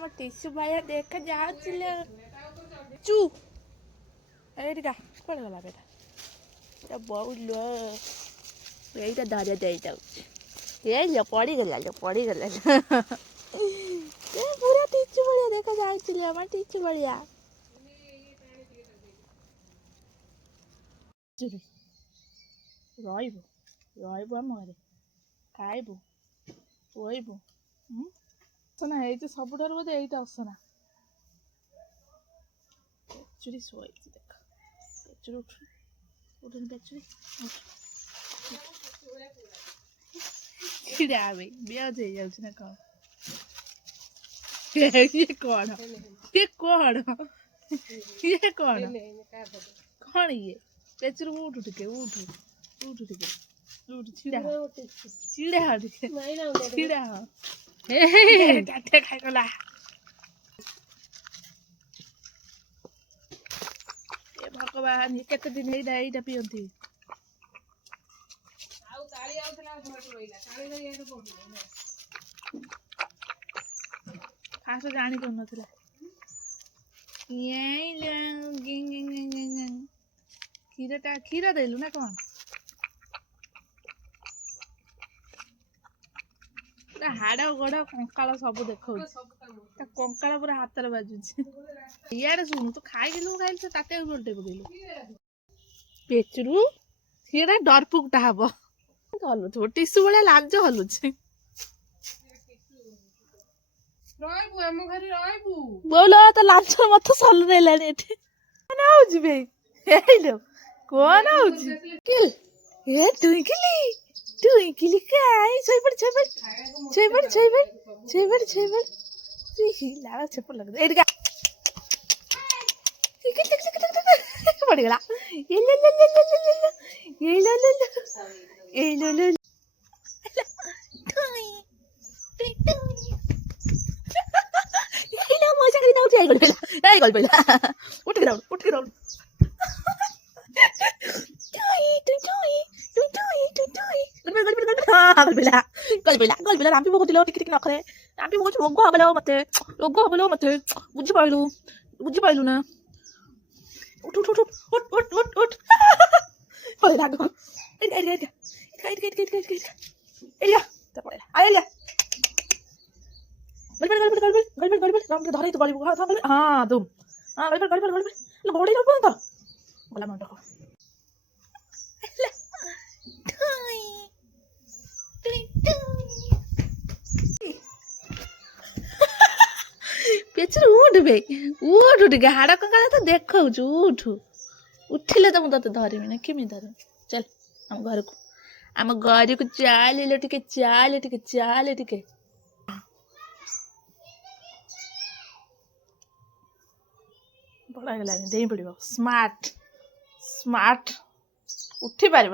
ଆମ tissue via ଦେଖା ଯାଉଥିଲେ ଚୁ ଏଇଠିକା କୁଆଡ଼େ ଗଲା ବେଟା ତା ବୋଉ ଲୋ ଏଇଟା ଧରିଆ ଦେଇଯାଉଛି ଏଇ ପଡ଼ିଗଲା ପୁରା ଟିଚୁ ଭଳିଆ ଦେଖା ଯାଉଥିଲେ ଆମ ଟିଚୁ ଭଳିଆ ରହିବୁ ରହିବୁ ଆମ ଘରେ ଖାଇବୁ ଶୋଇବୁ ଅସନା ହେଇଛି ସବୁଠାରୁ ବୋଧେ ଏଇଟା ଅସନା ବେଚୁରୀ ଶୋଇଛି ଦେଖ ବେଚୁରୀ ଉଠୁନି ବେଚୁରୀ ଛିଡ଼ା ହେବେ ବେଜ ହେଇଯାଉଛି ନା କ'ଣ ଇଏ କ'ଣ ଇଏ ବେଚୁରୀ ଉଠୁ ଟିକେ ଉଠୁ ଟିକେ ଛିଡ଼ା ହ ଚାଟେ ଖାଇଗଲା ଏ ଭଗବାନ କେତେ ଦିନ ଏଇଟା ପିଅନ୍ତି ଫାଷ୍ଟ ଜାଣି ପାରୁନଥିଲା କ୍ଷୀର ଦେଲୁ ନା କ'ଣ ପୁରା ହାଡ଼ ଗୋଡ଼ କଙ୍କାଳ ସବୁ ଦେଖାଉଛି ତା କଙ୍କାଳ ପୁରା ହାତରେ ବାଜୁଛି ଇଆଡ଼େ ଶୁଣୁ ତୁ ଖାଇଲୁ ସେ ତାଟେ ଓଲଟେଇ ପକେଇଲୁ ପେଚୁରୁ ସିଏଟା ଡରପୁକଟା ହବ ହଲୁଥିବ ଟିସୁ ଭଳିଆ ଲାଞ୍ଜ ହଲୁଛି ବୋଲ ତ ଲାଞ୍ଚ ମତେ ସଲରେଇଲାଣି ଏଠି କଣ ହଉଛି ବେ ହେଇଲୋ କଣ ହଉଛି ଏ ଟୁଇଙ୍କିଲି କାଇଁ ଶୋଇପଡ ଲାଳ ଛେପ ଲାଗୁ ଏଇଠିକା ପଡ଼ିଗଲା ଉଠିକି ଦୌଡ଼ ରାମ୍ପି ପକଉଥିଲ ଟିକେ ନଖରେ ରାମ୍ପି ପକଉଛି ରୋଗ ହବଲୋ ମତେ ବୁଝିପାରିଲୁ ନା ଉଠ ପଳେଇଲା ଧରେଇ ତୁ ଗଳିବୁ ହଁ ଦୁମ୍ ଘୋଡ଼େଇ ନବୁ ତ ଗଲା ମଣ୍ଡକୁ ପେଚୁରୁ ଉଠୁ ଟିକେ ହାଡ଼ କଙ୍କାଳ ତ ଦେଖାଉଛୁ ଉଠିଲେ ତ ମୁଁ ତତେ ଧରିବି ନା କେମିତି ଧରିବି ଚାଲ ଆମ ଘରକୁ ଚାଲେ ଟିକେ ବଡ଼ ହେଇଗଲାଣି ଡେଇଁ ପଡ଼ିବ ସ୍ମାର୍ଟ ଉଠି ପାରିବ